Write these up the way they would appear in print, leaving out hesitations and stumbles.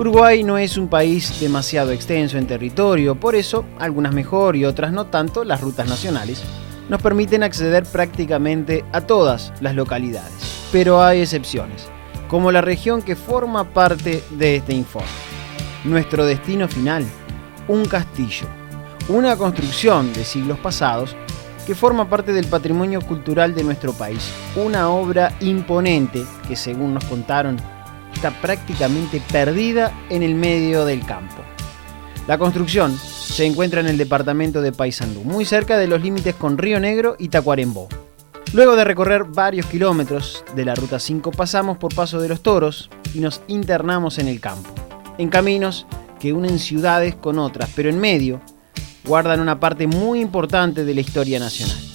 Uruguay no es un país demasiado extenso en territorio, por eso, algunas mejor y otras no tanto, las rutas nacionales nos permiten acceder prácticamente a todas las localidades. Pero hay excepciones, como la región que forma parte de este informe. Nuestro destino final, un castillo, una construcción de siglos pasados que forma parte del patrimonio cultural de nuestro país. Una obra imponente que, según nos contaron, está prácticamente perdida en el medio del campo. La construcción se encuentra en el departamento de Paysandú, muy cerca de los límites con Río Negro y Tacuarembó. Luego de recorrer varios kilómetros de la Ruta 5 pasamos por Paso de los Toros y nos internamos en el campo, en caminos que unen ciudades con otras, pero en medio guardan una parte muy importante de la historia nacional.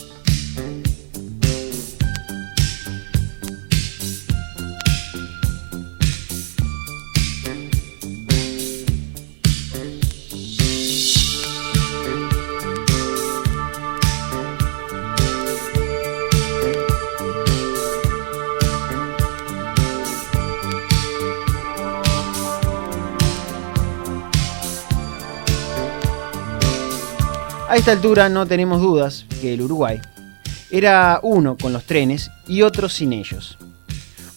A esta altura no tenemos dudas que el Uruguay era uno con los trenes y otro sin ellos.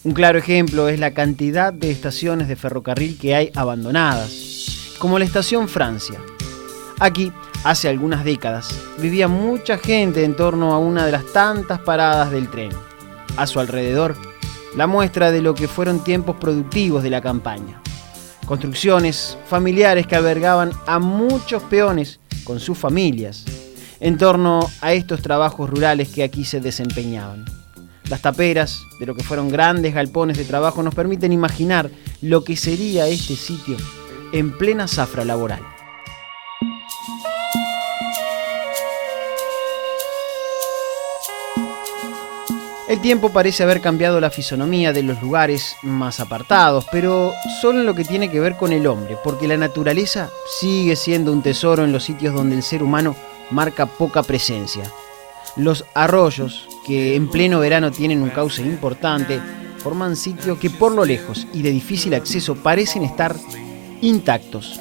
Un claro ejemplo es la cantidad de estaciones de ferrocarril que hay abandonadas, como la estación Francia. Aquí, hace algunas décadas, vivía mucha gente en torno a una de las tantas paradas del tren. A su alrededor, la muestra de lo que fueron tiempos productivos de la campaña. Construcciones familiares que albergaban a muchos peones con sus familias, en torno a estos trabajos rurales que aquí se desempeñaban. Las taperas de lo que fueron grandes galpones de trabajo nos permiten imaginar lo que sería este sitio en plena zafra laboral. El tiempo parece haber cambiado la fisonomía de los lugares más apartados, pero solo en lo que tiene que ver con el hombre, porque la naturaleza sigue siendo un tesoro en los sitios donde el ser humano marca poca presencia. Los arroyos, que en pleno verano tienen un cauce importante, forman sitios que por lo lejos y de difícil acceso parecen estar intactos.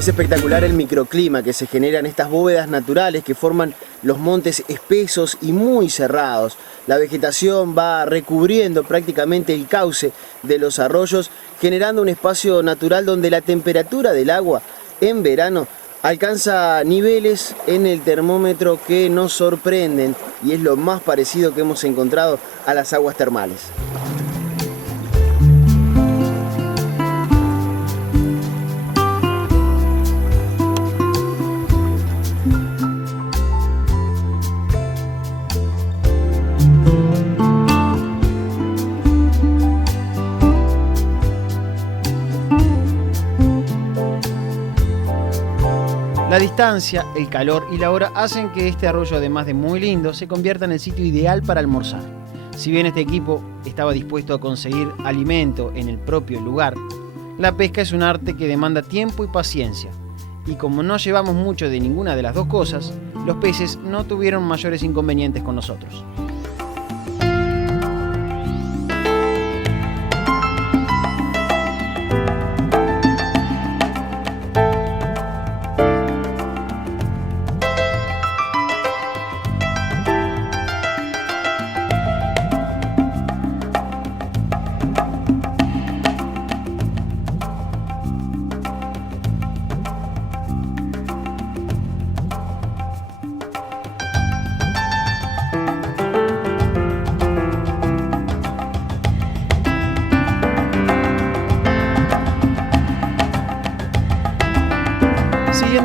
Es espectacular el microclima que se genera en estas bóvedas naturales que forman los montes espesos y muy cerrados. La vegetación va recubriendo prácticamente el cauce de los arroyos, generando un espacio natural donde la temperatura del agua en verano alcanza niveles en el termómetro que nos sorprenden y es lo más parecido que hemos encontrado a las aguas termales. La distancia, el calor y la hora hacen que este arroyo, además de muy lindo, se convierta en el sitio ideal para almorzar. Si bien este equipo estaba dispuesto a conseguir alimento en el propio lugar, la pesca es un arte que demanda tiempo y paciencia. Y como no llevamos mucho de ninguna de las dos cosas, los peces no tuvieron mayores inconvenientes con nosotros.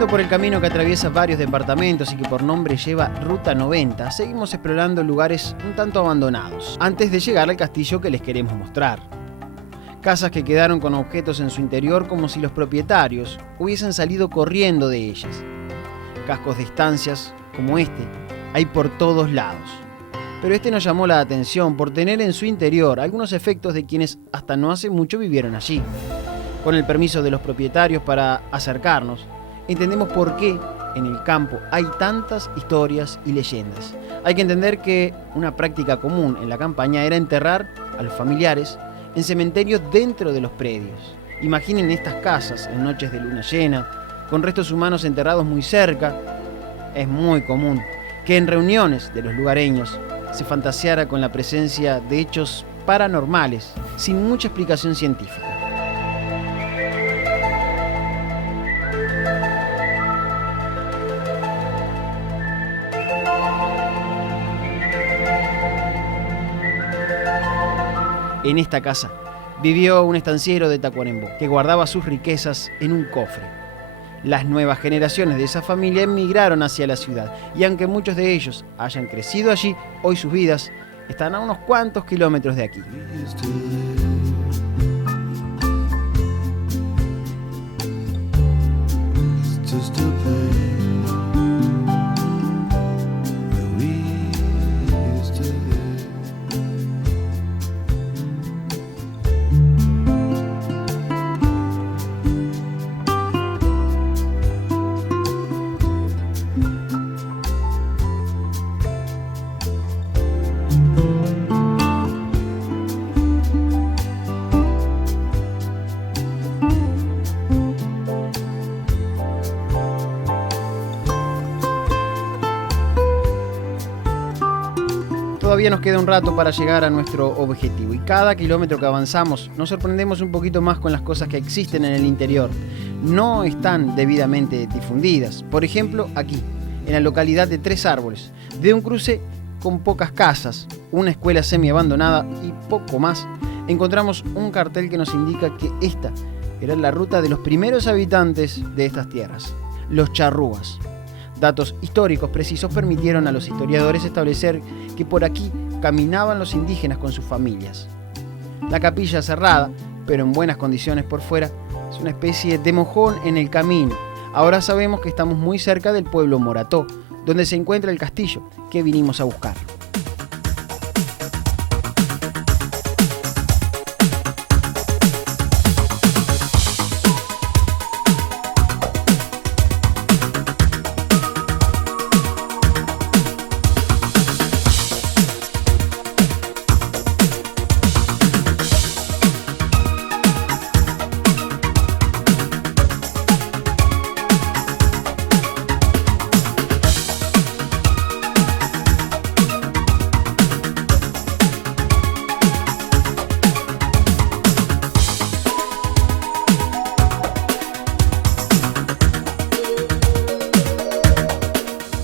Siguiendo por el camino que atraviesa varios departamentos y que por nombre lleva Ruta 90, seguimos explorando lugares un tanto abandonados, antes de llegar al castillo que les queremos mostrar. Casas que quedaron con objetos en su interior como si los propietarios hubiesen salido corriendo de ellas. Cascos de estancias, como este, hay por todos lados. Pero este nos llamó la atención por tener en su interior algunos efectos de quienes hasta no hace mucho vivieron allí. Con el permiso de los propietarios para acercarnos, entendemos por qué en el campo hay tantas historias y leyendas. Hay que entender que una práctica común en la campaña era enterrar a los familiares en cementerios dentro de los predios. Imaginen estas casas en noches de luna llena, con restos humanos enterrados muy cerca. Es muy común que en reuniones de los lugareños se fantaseara con la presencia de hechos paranormales sin mucha explicación científica. En esta casa vivió un estanciero de Tacuarembó que guardaba sus riquezas en un cofre. Las nuevas generaciones de esa familia emigraron hacia la ciudad y aunque muchos de ellos hayan crecido allí, hoy sus vidas están a unos cuantos kilómetros de aquí. Todavía nos queda un rato para llegar a nuestro objetivo y cada kilómetro que avanzamos nos sorprendemos un poquito más con las cosas que existen en el interior. No están debidamente difundidas. Por ejemplo, aquí, en la localidad de Tres Árboles, de un cruce con pocas casas, una escuela semi-abandonada y poco más, encontramos un cartel que nos indica que esta era la ruta de los primeros habitantes de estas tierras, los charrúas. Datos históricos precisos permitieron a los historiadores establecer que por aquí caminaban los indígenas con sus familias. La capilla cerrada, pero en buenas condiciones por fuera, es una especie de mojón en el camino. Ahora sabemos que estamos muy cerca del pueblo Morató, donde se encuentra el castillo que vinimos a buscar.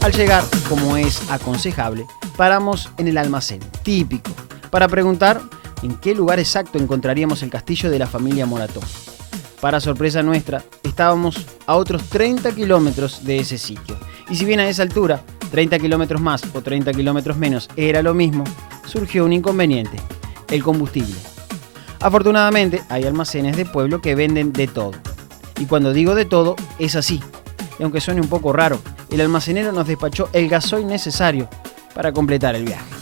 Al llegar, como es aconsejable, paramos en el almacén, típico, para preguntar en qué lugar exacto encontraríamos el castillo de la familia Morató. Para sorpresa nuestra, estábamos a otros 30 kilómetros de ese sitio. Y si bien a esa altura, 30 kilómetros más o 30 kilómetros menos era lo mismo, surgió un inconveniente, el combustible. Afortunadamente, hay almacenes de pueblo que venden de todo. Y cuando digo de todo, es así. Y aunque suene un poco raro, el almacenero nos despachó el gasoil necesario para completar el viaje.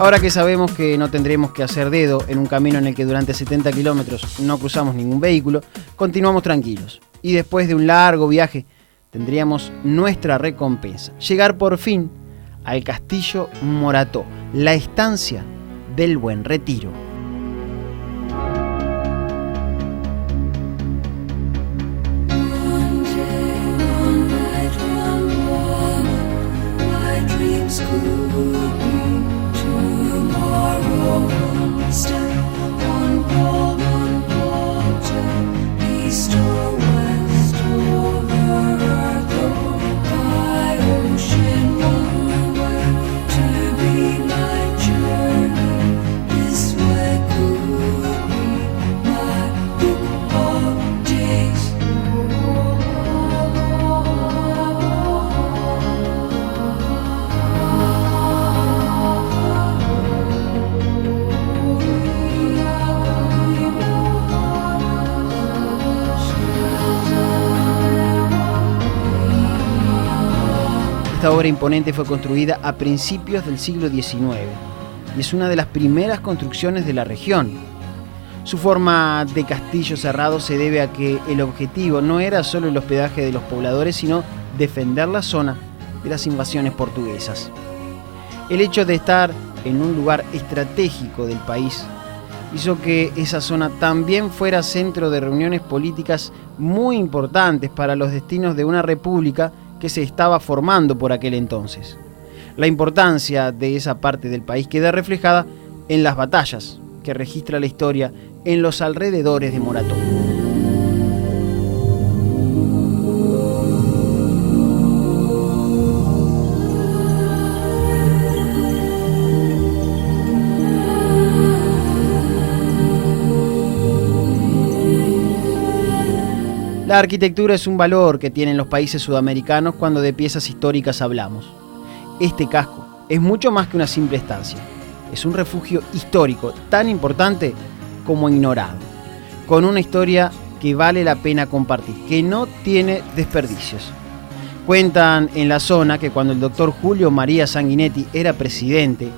Ahora que sabemos que no tendremos que hacer dedo en un camino en el que durante 70 kilómetros no cruzamos ningún vehículo, continuamos tranquilos. Y después de un largo viaje, tendríamos nuestra recompensa. Llegar por fin al Castillo Morató, la estancia del Buen Retiro. Dreams could be tomorrow. Esta obra imponente fue construida a principios del siglo XIX y es una de las primeras construcciones de la región. Su forma de castillo cerrado se debe a que el objetivo no era solo el hospedaje de los pobladores, sino defender la zona de las invasiones portuguesas. El hecho de estar en un lugar estratégico del país hizo que esa zona también fuera centro de reuniones políticas muy importantes para los destinos de una república que se estaba formando por aquel entonces. La importancia de esa parte del país queda reflejada en las batallas que registra la historia en los alrededores de Morató. La arquitectura es un valor que tienen los países sudamericanos cuando de piezas históricas hablamos. Este casco es mucho más que una simple estancia. Es un refugio histórico tan importante como ignorado, con una historia que vale la pena compartir, que no tiene desperdicios. Cuentan en la zona que cuando el doctor Julio María Sanguinetti era presidente,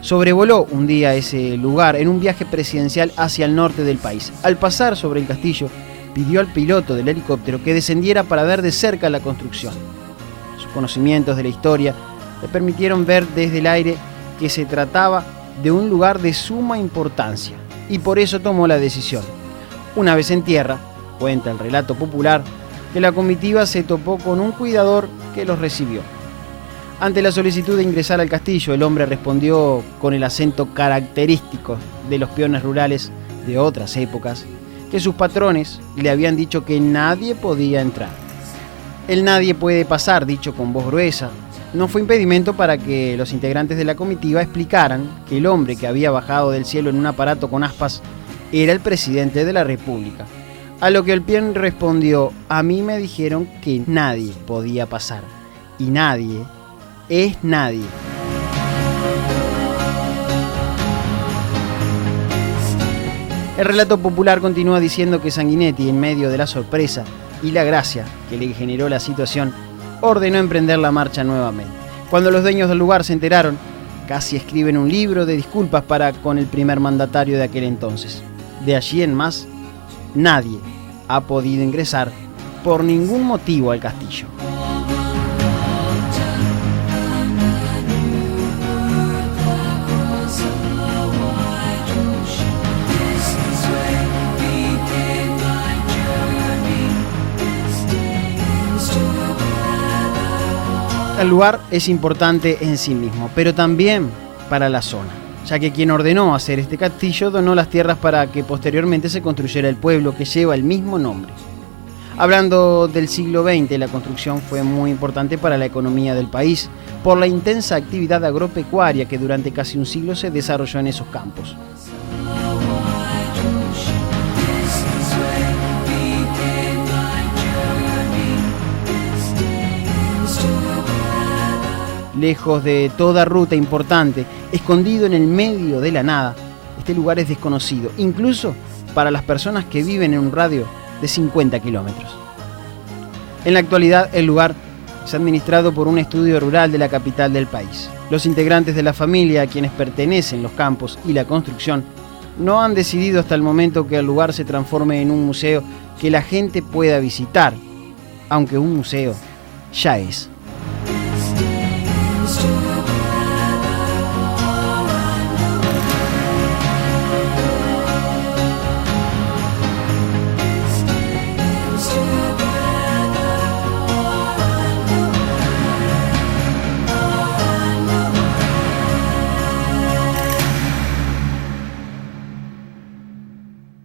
sobrevoló un día ese lugar en un viaje presidencial hacia el norte del país. Al pasar sobre el castillo, pidió al piloto del helicóptero que descendiera para ver de cerca la construcción. Sus conocimientos de la historia le permitieron ver desde el aire que se trataba de un lugar de suma importancia y por eso tomó la decisión. Una vez en tierra, cuenta el relato popular, que la comitiva se topó con un cuidador que los recibió. Ante la solicitud de ingresar al castillo, el hombre respondió con el acento característico de los peones rurales de otras épocas, que sus patrones le habían dicho que nadie podía entrar. El nadie puede pasar, dicho con voz gruesa, no fue impedimento para que los integrantes de la comitiva explicaran que el hombre que había bajado del cielo en un aparato con aspas era el presidente de la República. A lo que el peón respondió: a mí me dijeron que nadie podía pasar, y nadie es nadie. El relato popular continúa diciendo que Sanguinetti, en medio de la sorpresa y la gracia que le generó la situación, ordenó emprender la marcha nuevamente. Cuando los dueños del lugar se enteraron, casi escriben un libro de disculpas para con el primer mandatario de aquel entonces. De allí en más, nadie ha podido ingresar por ningún motivo al castillo. El lugar es importante en sí mismo, pero también para la zona, ya que quien ordenó hacer este castillo donó las tierras para que posteriormente se construyera el pueblo que lleva el mismo nombre. Hablando del siglo XX, la construcción fue muy importante para la economía del país, por la intensa actividad agropecuaria que durante casi un siglo se desarrolló en esos campos. Lejos de toda ruta importante, escondido en el medio de la nada, este lugar es desconocido, incluso para las personas que viven en un radio de 50 kilómetros. En la actualidad, el lugar es administrado por un estudio rural de la capital del país. Los integrantes de la familia a quienes pertenecen los campos y la construcción no han decidido hasta el momento que el lugar se transforme en un museo que la gente pueda visitar, aunque un museo ya es.